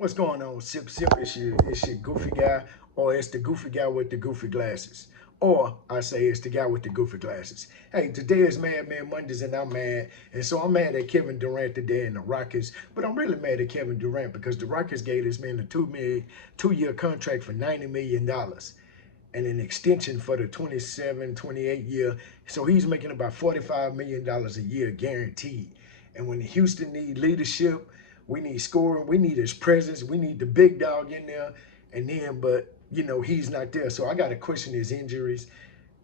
What's going on, Sip Sip? It's your goofy guy, or it's the goofy guy with the goofy glasses. Or I say it's the guy with the goofy glasses. Hey, today is Madman Mondays and I'm mad. And so I'm mad at Kevin Durant today and the Rockets. But I'm really mad at Kevin Durant because the Rockets gave this man a two-year contract for $90 million and an extension for the 27, 28 year. So he's making about $45 million a year guaranteed. And when Houston need leadership, we need scoring, we need his presence, we need the big dog in there. And then, but he's not there. So I got to question his injuries,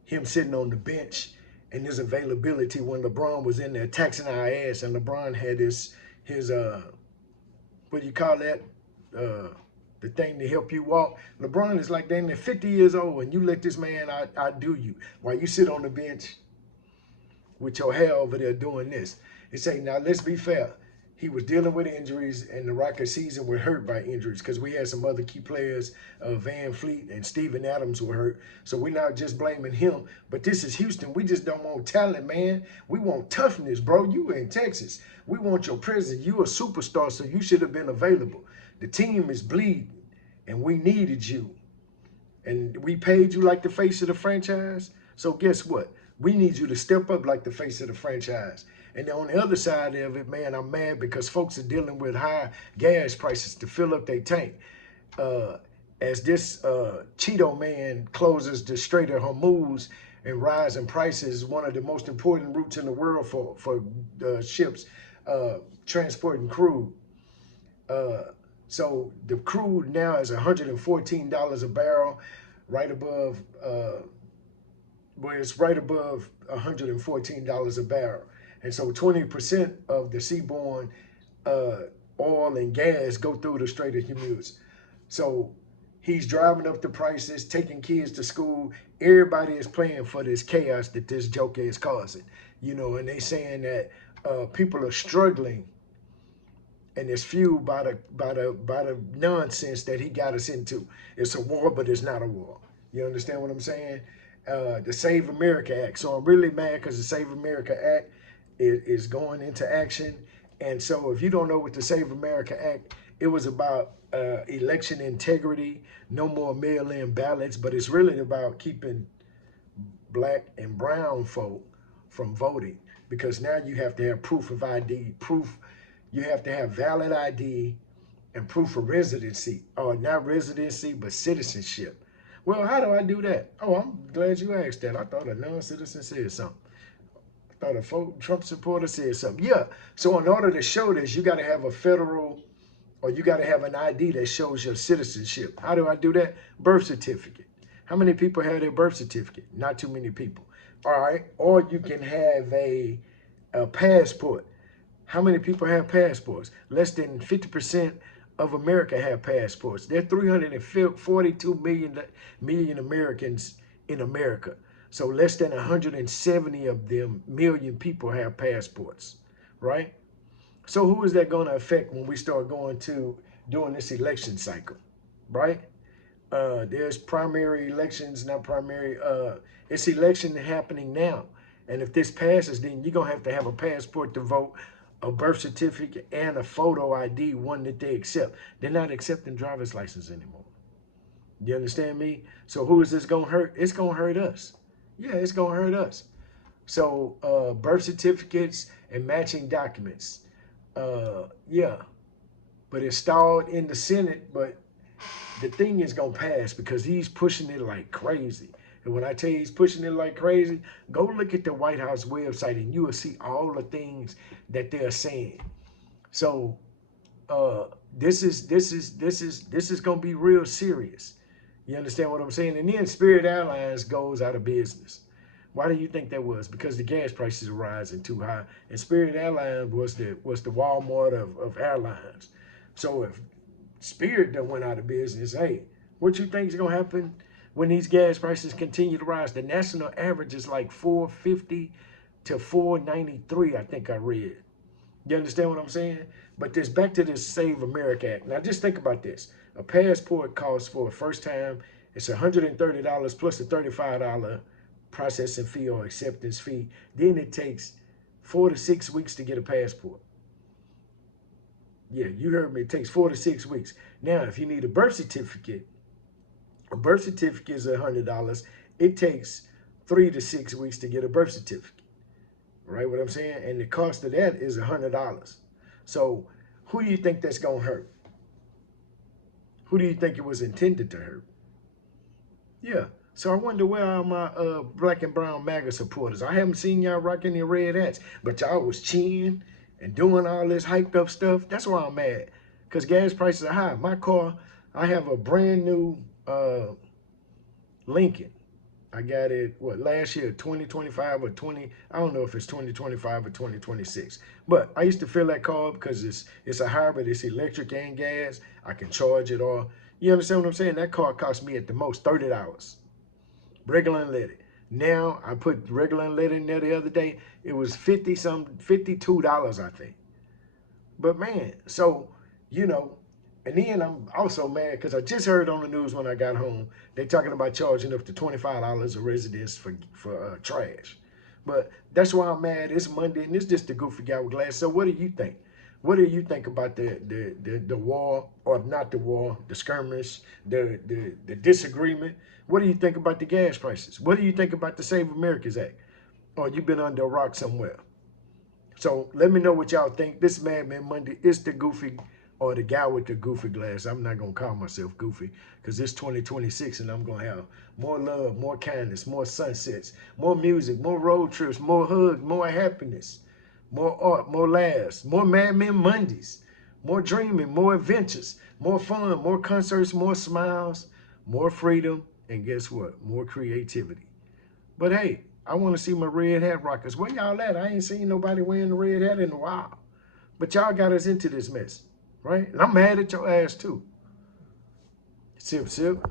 him sitting on the bench, and his availability when LeBron was in there taxing our ass, and LeBron had his what do you call that? Uh, the thing to help you walk. LeBron is like damn near 50 years old, and you let this man outdo you while you sit on the bench with your hair over there doing this. They say, now let's be fair. He was dealing with injuries, and the Rockets season were hurt by injuries because we had some other key players, Van Fleet and Steven Adams were hurt. So we're not just blaming him. But this is Houston. We just don't want talent, man. We want toughness, bro. You in Texas. We want your presence. You a superstar, so you should have been available. The team is bleeding, and we needed you. And we paid you like the face of the franchise. So guess what? We need you to step up like the face of the franchise. And on the other side of it, man, I'm mad because folks are dealing with high gas prices to fill up their tank. Uh, as this Cheeto man closes the Strait of Hormuz and rising prices, one of the most important routes in the world for ships transporting crude. Uh, so the crude now is $114 a barrel, right above, it's right above $114 a barrel. And so 20% of the seaborne uh, oil and gas go through the Strait of Hormuz. So he's driving up the prices, taking kids to school. Everybody is playing for this chaos that this joker is causing, and they saying that people are struggling, and it's fueled by the nonsense that he got us into. It's a war, but it's not a war. You understand what I'm saying? The Save America Act. So I'm really mad because the Save America Act is going into action. And so if you don't know what the Save America Act, it was about election integrity, no more mail-in ballots, but it's really about keeping black and brown folk from voting, because now you have to have proof of ID, you have to have valid ID and proof of residency, or not residency, but citizenship. Well, how do I do that? Oh, I'm glad you asked that. I thought a non-citizen said something. I thought a Trump supporter said something. Yeah. So in order to show this, you got to have a federal, or you got to have an ID that shows your citizenship. How do I do that? Birth certificate. How many people have their birth certificate? Not too many people. All right. Or you can have a passport. How many people have passports? Less than 50% of America have passports. There are 342 million Americans in America. So less than 170 of them million people have passports, right? So who is that going to affect when we start going to doing this election cycle, right? There's primary elections, not primary. It's election happening now. And if this passes, then you're going to have a passport to vote, a birth certificate, and a photo ID, one that they accept. They're not accepting driver's license anymore. You understand me? So who is this going to hurt? It's going to hurt us. Yeah, it's going to hurt us. So birth certificates and matching documents. Yeah, but it's stalled in the Senate, but the thing is going to pass because he's pushing it like crazy. And when I tell you he's pushing it like crazy, go look at the White House website and you will see all the things that they're saying. So uh, this is going to be real serious. You understand what I'm saying? And then Spirit Airlines goes out of business. Why do you think that was? Because the gas prices are rising too high, and Spirit Airlines was the Walmart of airlines. So if Spirit done went out of business, hey, what you think is gonna happen when these gas prices continue to rise? The national average is like 450 to 493, I think I read. You understand what I'm saying? But this back to this Save America Act. Now just think about this. A passport costs for a first time, it's $130 plus a $35 processing fee or acceptance fee. Then it takes 4 to 6 weeks to get a passport. Yeah, you heard me. It takes 4 to 6 weeks. Now, if you need a birth certificate is $100. It takes 3 to 6 weeks to get a birth certificate. Right? What I'm saying? And the cost of that is $100. So who do you think that's gonna hurt? Who do you think it was intended to hurt? Yeah. So I wonder where are my black and brown MAGA supporters? I haven't seen y'all rocking your red hats, but y'all was cheering and doing all this hyped up stuff. That's why I'm mad. Because gas prices are high. My car, I have a brand new Lincoln. I got it, what, last year, 2025 or 20, I don't know if it's 2025 or 2026. But I used to fill that car up because it's a hybrid, it's electric and gas. I can charge it all. You understand what I'm saying? That car cost me at the most $30, regular unleaded. Now I put regular unleaded in there the other day. It was 50 some, $52, I think. But man, so, you know, and then I'm also mad because I just heard on the news when I got home, they talking about charging up to $25 a residence for trash. But that's why I'm mad. It's Monday and it's just a goofy guy with glasses. So what do you think? What do you think about the war, or not the war, the skirmish, the disagreement? What do you think about the gas prices? What do you think about the Save America's Act? Or you been under a rock somewhere? So let me know what y'all think. This Madman Monday is the goofy, or the guy with the goofy glass. I'm not going to call myself goofy because it's 2026 and I'm going to have more love, more kindness, more sunsets, more music, more road trips, more hugs, more happiness, more art, more laughs, more Madman Mondays, more dreaming, more adventures, more fun, more concerts, more smiles, more freedom, and guess what? More creativity. But hey, I want to see my red hat rockers. Where y'all at? I ain't seen nobody wearing the red hat in a while. But y'all got us into this mess, right? And I'm mad at your ass too. Sip, sip.